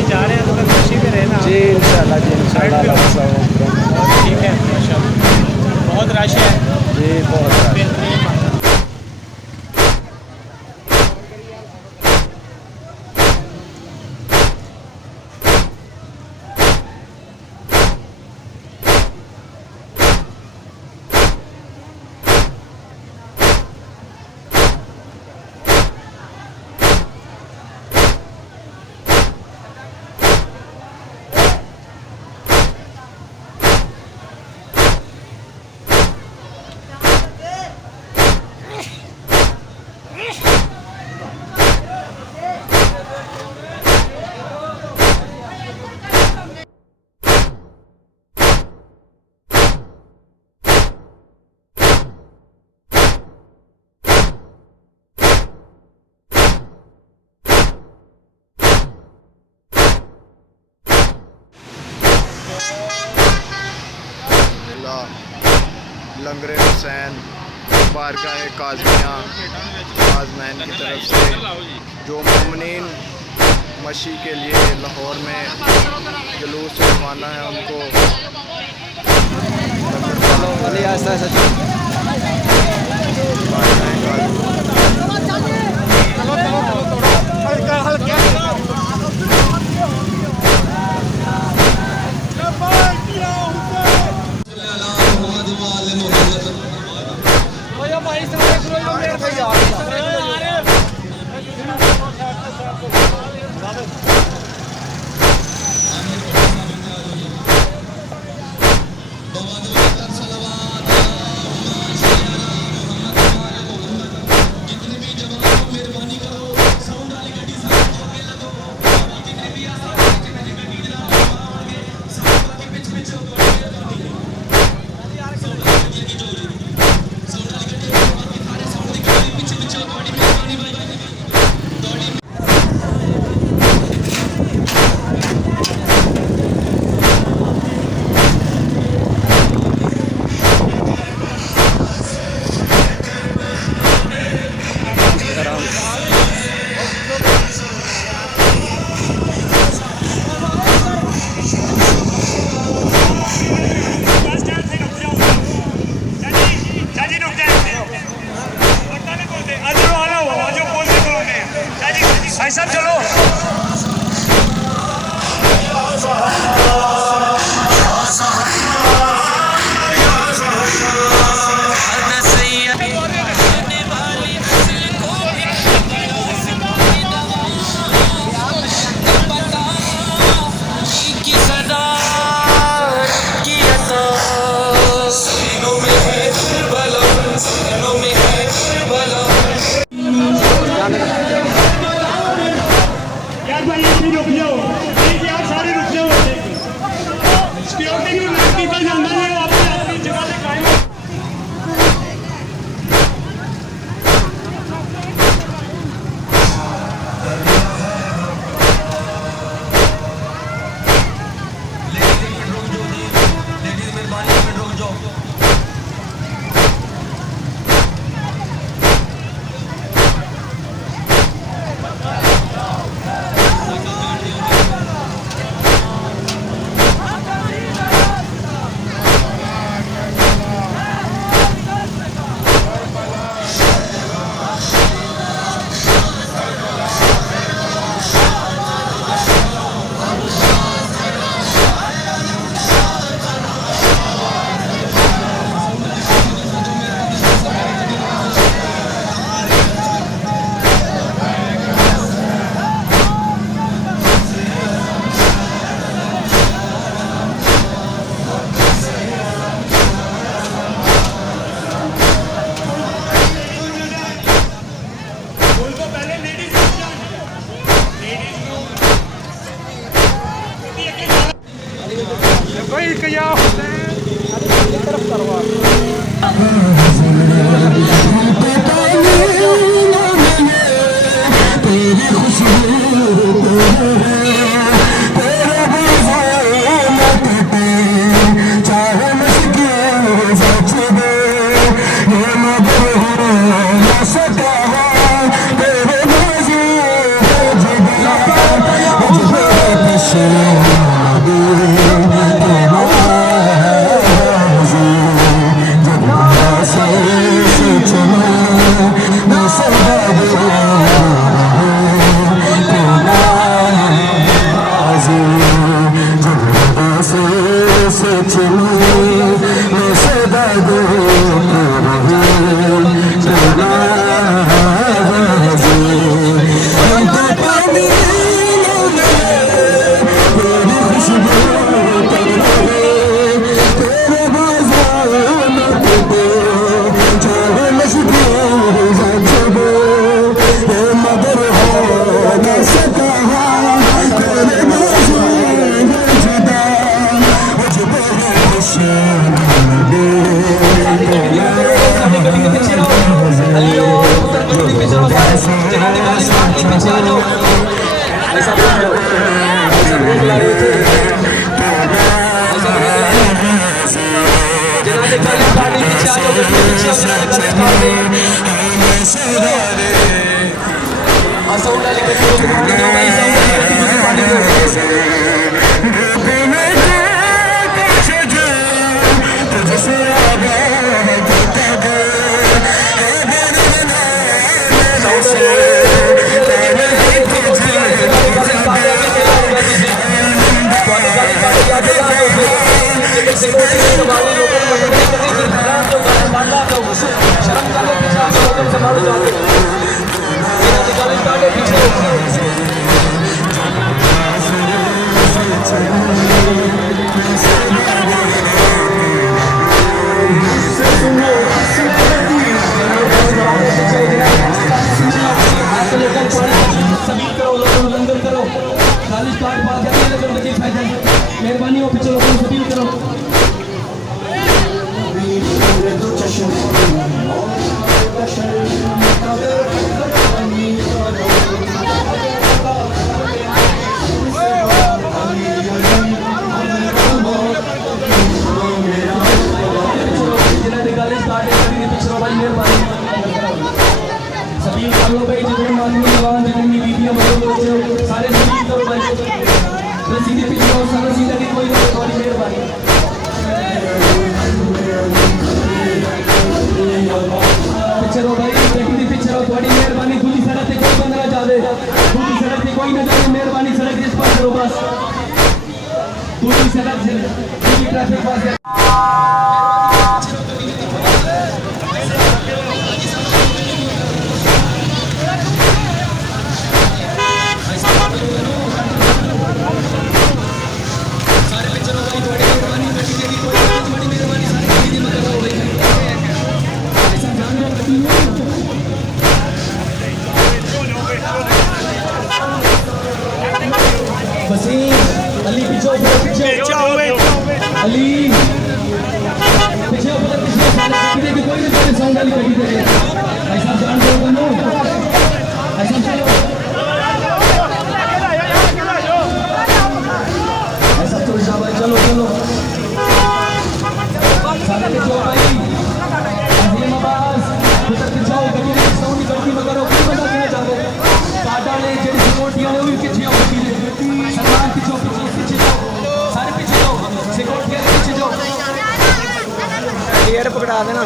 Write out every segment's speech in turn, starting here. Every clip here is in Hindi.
अभी जा रहे हैं तो फिर खुशी में रहना जी इंशाल्लाह जी इंशाल्लाह। ठीक है माशाल्लाह, बहुत रश है जी बहुत बेहतरीन। लंगरे हुसैन बारगाह काज़मिया आज़मैन की तरफ से जो मोमिनीन मशी के लिए लाहौर में जलूस रवाना है उनको भाई साहब चलो। मेहरबानी हो पीछे लोगों को अपील करो। पकड़ा देना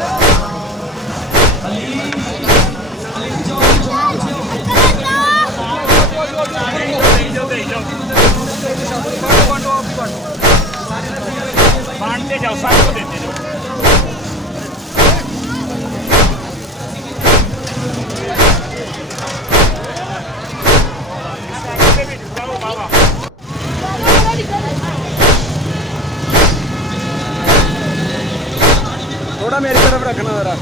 बांटते जाओ, सबको देते जाओ। थोड़ा मेरी तरफ रखना जरा।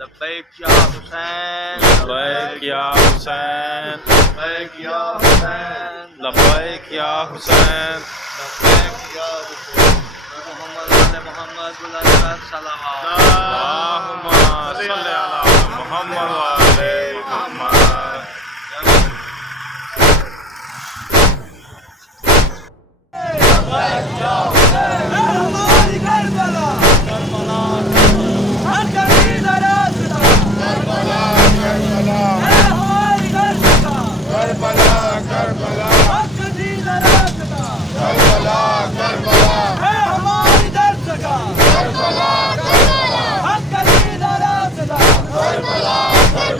लब्बैक या हुसैन, लब्बैक या हुसैन, लब्बैक या हुसैन, लब्बैक या हुसैन, लब्बैक या हुसैन। मोहम्मद मोहम्मद सल्लल्लाहु अलैहि मोहम्मद वाले मोहम्मद। लब्बैक या हुसैन, हमारी करबला करबला हर कभी दराज़दा करबला करबला है हमारी करबला करबला करबला हर कभी दराज़दा करबला करबला है हमारी दराज़दा करबला करबला हर कभी दराज़दा करबला करबला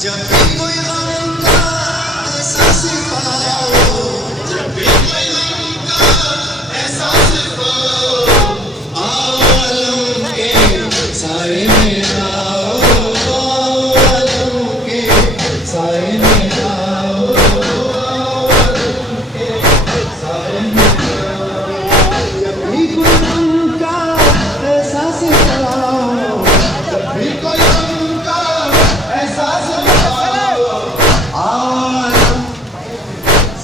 जब भी कोई गम का एहसास पाओ, जब भी कोई गम का एहसास पाओ, आओ आलम के साए में आओ, आओ आलम के साए में आओ, आओ आलम के साए में आओ। जब भी कोई गम का एहसास पाओ, जब भी कोई गम का एहसास पाओ, आओ आलम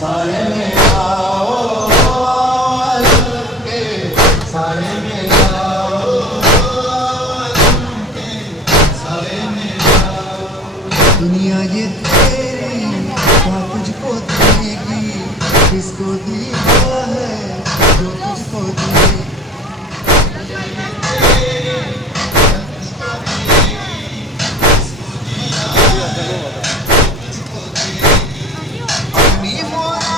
साए में आओ, आओ आलम के साए में आओ, आओ आलम के साए में आओ। दुनिया ये तेरी क्या तुझको देगी, किसको दिया है जो तुझको देगी। अपनी मोरा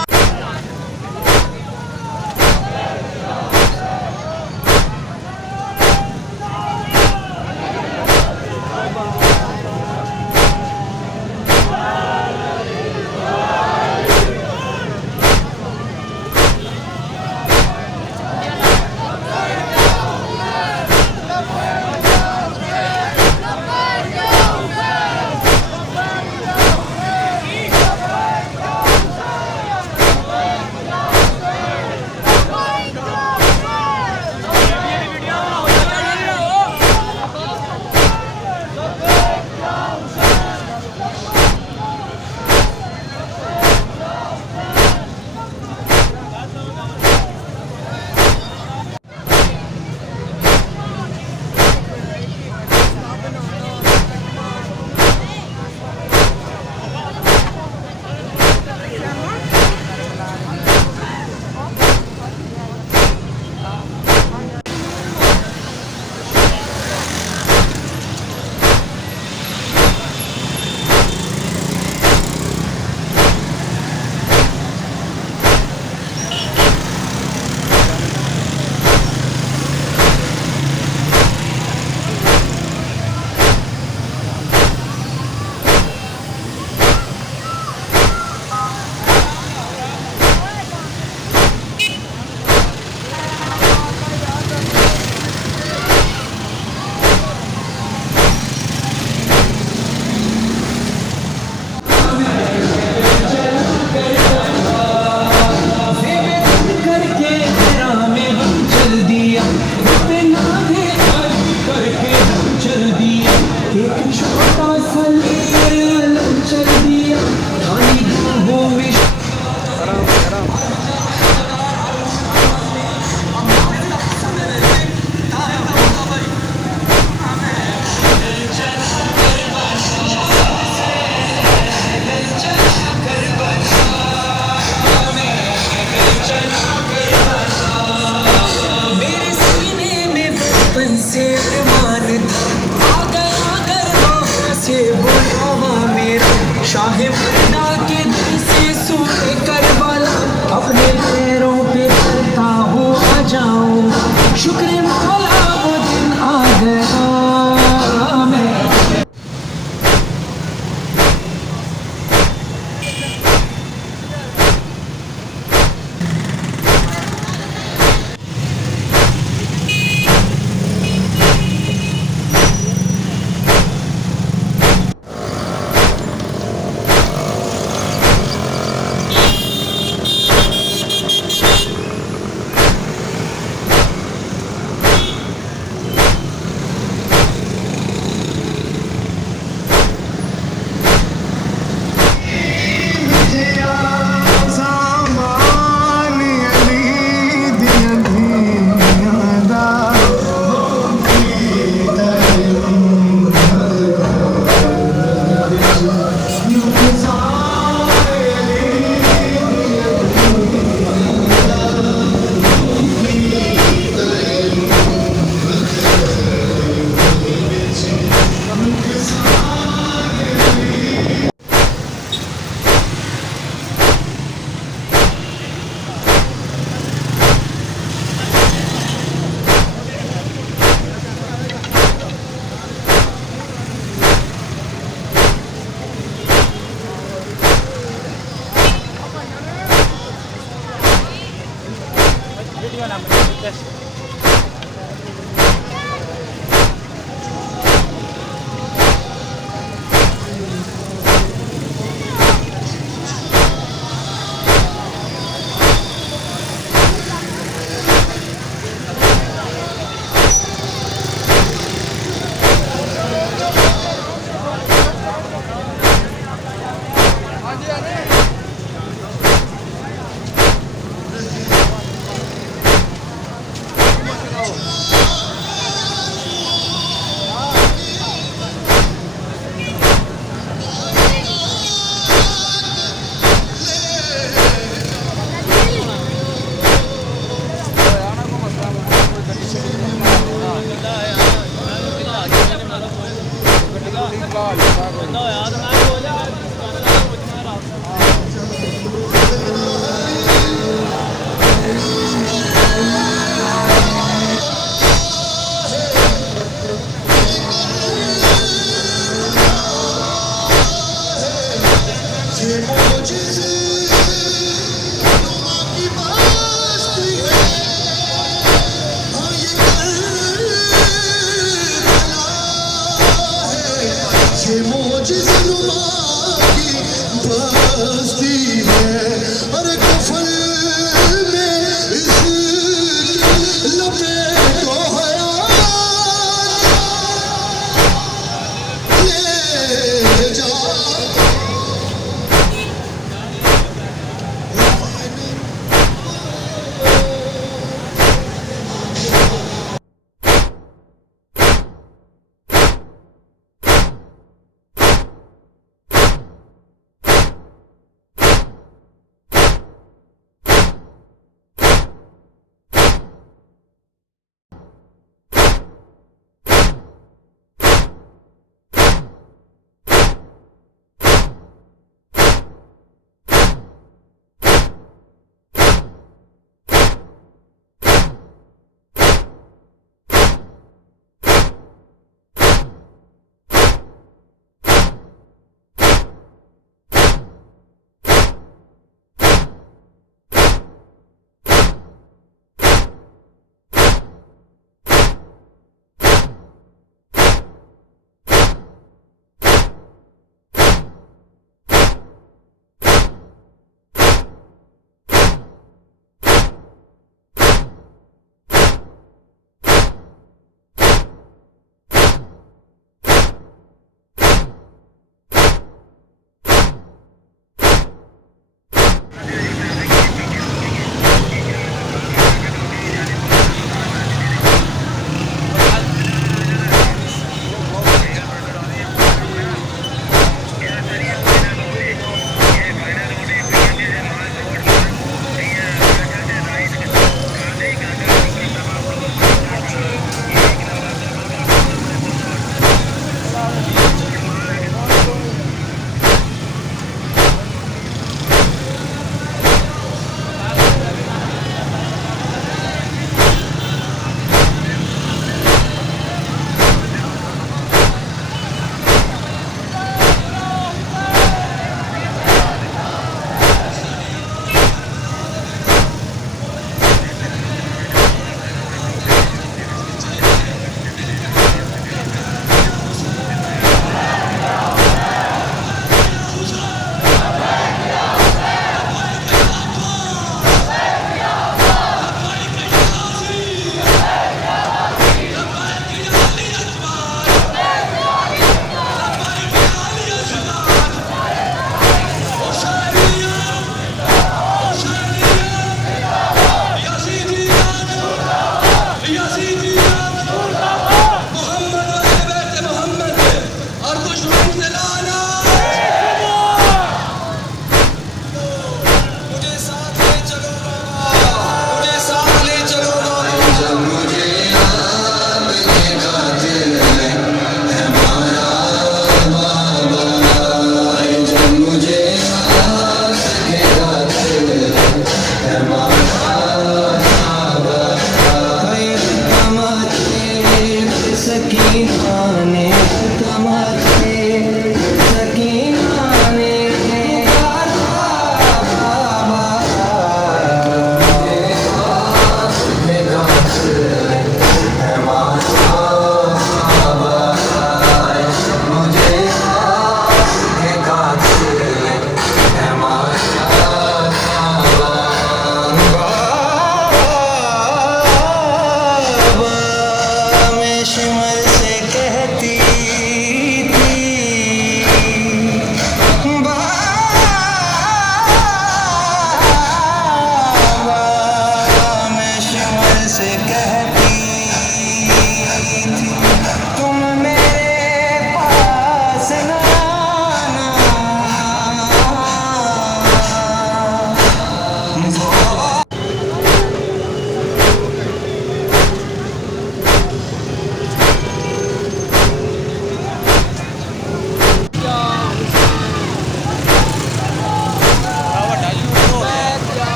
वीडियो ना बनाओ।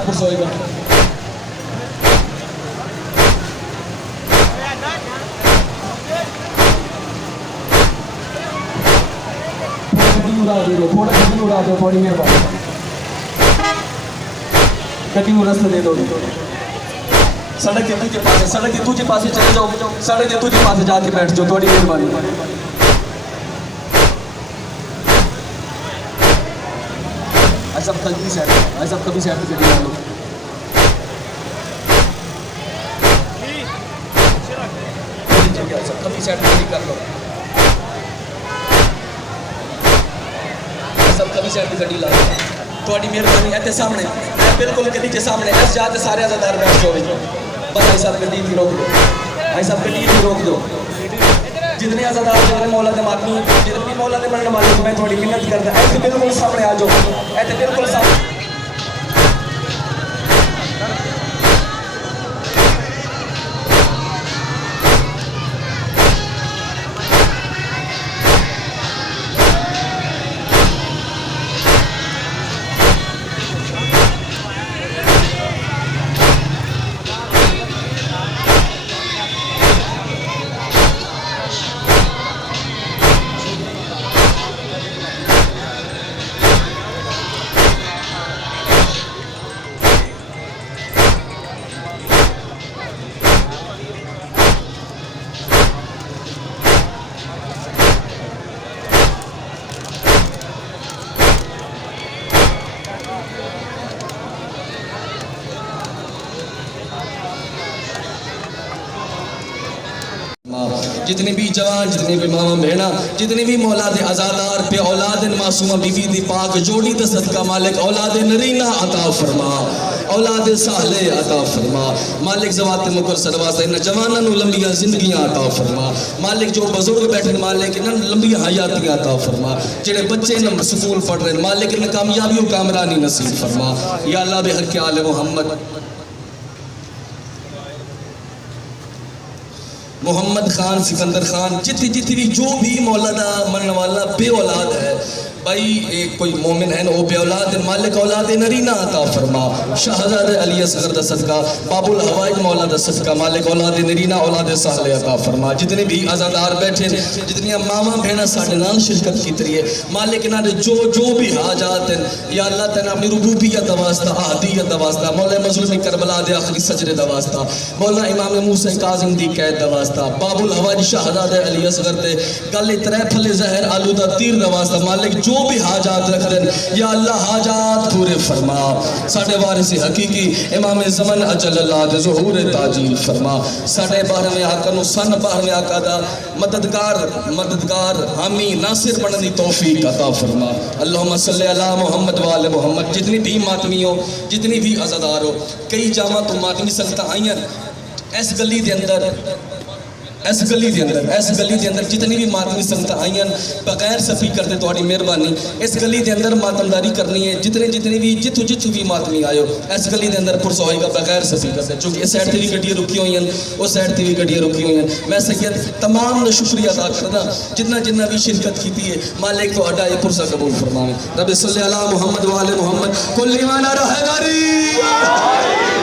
तक पुरुष होएगा। उड़ा दे थोड़ा गड्डी उड़ा दो, थोड़ी मेहरबानी गड्डी को रास्ता दे दो। सड़क के दूसरे पासे, सड़क के दूसरे पासे चले जाओ, सड़क के दूसरे पासे जाके बैठ जाओ, थोड़ी मेहरबानी। ऐसा कभी साइड, ऐसा कभी साइड पे गड्डी डालो। कभी साइड पे कर लो, सब कभी साइड पे गड्डी ला लो, थोड़ी मेहरबानी। ऐसे सामने बिल्कुल गड्डी के सामने ऐसे जाते सारे आज़ादार बैठ जाओ। बस भाई साहब गड्डी भी रोक दो, भाई साहब गड्डी भी रोक दो। जितने आज़ादार, जितने मौला के मातमी, जितनी मौला के बनने वाले को मैं थोड़ी मिन्नत करता हूँ, ऐसे बिल्कुल सामने आ जाओ, ऐसे बिल्कुल सामने। जितने भी जवान, जितने भी मामा बहना, जितने भी मौलाद आज़ादार पे औलाद मासूमा बीबी दी पाक जोड़ी द सदका मालिक औलाद नरीना अता फरमा, औलाद साले अता फरमा मालिक। ज़वात मुकर सरवास इन जवानों को लंबियां जिंदगियां अता फरमा मालिक। जो बुजुर्ग बैठे मालिक इन्हें लंबी हयातियां अता फरमा। जेड़े बच्चे इन स्कूल पढ़ रहे मालिक इन कामयाबी और कामरानी नसीब फरमा या अल्लाह बेहद के आले मोहम्मद मोहम्मद खान, सिकंदर खान, जितनी जितनी भी जो भी मौलाना मरने वाला बे औलाद है भाई, एक कोई मोमिन है ना वो बे औलाद मालिक औलाद नरीना अता फरमा। शहजादे अली असगर दा सदका, बाबुल हवाइज मौला दा सदका मालिक औलाद नरीना औलाद साले अता फरमा। जितने भी आज़ादार बैठे, जितनी मामा बहना साढ़े नाल शिरकत की तरी है मालिक इन्हों ने जो जो भी हाजात हैं या अल्लाह तेना अपनी रूबूबियत दा वास्ता, अहदियत दा वास्ता, मौला मज़लूम करबला दे आखिरी सजदे दा वास्ता, मौला इमाम मूसा काज़िम दी कैद दा वास्ता, बाबुल हवाइज शहजादे अली असगर दे गले त्रै फले जहर आलू दा तीर दा वास्ता मालिक। जो भी हाजात रख दें या अल्लाह हाजात पूरे फरमा। साढ़े वारिस हकीकी इमाम ज़मान अजल्लाह दे ज़ुहूर ताजील फरमा। साढ़े 12वें आका नु सन 12वें आका दा मददगार हामी नासिर बनने की तौफीक अता फरमा। अल्लाहुम्मा सल्ली अला मुहम्मद व आले मुहम्मद। जितनी भी मातमी हो, जितनी भी आज़ादार हो, कई जावा तो मातमी संगत आईयां इस गली के अंदर, इस गली के अंदर जितनी भी मातमी संगत आईयां बगैर सफी करते थोड़ी मेहरबानी इस गली के अंदर मातमदारी करनी है। जितने भी जितों भी मातमी आयो इस गली के अंदर पुरस होएगा बगैर सफी करते, क्योंकि इस साइड से भी गड्डियां रुकी हुई हैं, उस साइड से भी गड्डियां रुकी हुई हैं। मैं सैयद तमाम का शुक्रिया अदा करदा जिन्ना भी शिरकत की है मालिक तो अड्डा ये पुरसा कबूल फरमावे। रब सल्ली अला मुहम्मद व आले मुहम्मद। कुल ईमान रहेगा री